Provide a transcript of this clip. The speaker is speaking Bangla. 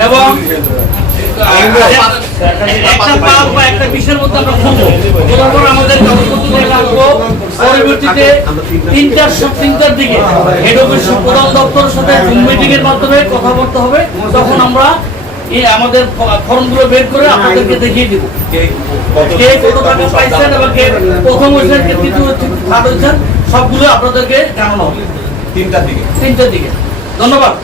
এবং একটা পাল বা একটা বিষের মধ্যে আমরা খুলবো খোলার আমাদের কাগজপত্র রাখব পরবর্তীতে তিনটার তিনটার দিকে হেড অফিস প্রধান দপ্তরের সাথে জুম মিটিং এর মাধ্যমে কথা বলতে হবে তখন আমরা আমাদের ফর্মগুলো বের করে আপনাদেরকে দেখিয়ে দিব কে কত টাকা পাইছেন এবং কে প্রথম হয়েছেন, কে তৃতীয় থার্ড সবগুলো আপনাদেরকে জানানো হবে। তিনটার দিকে। তিনটার দিকে। ধন্যবাদ।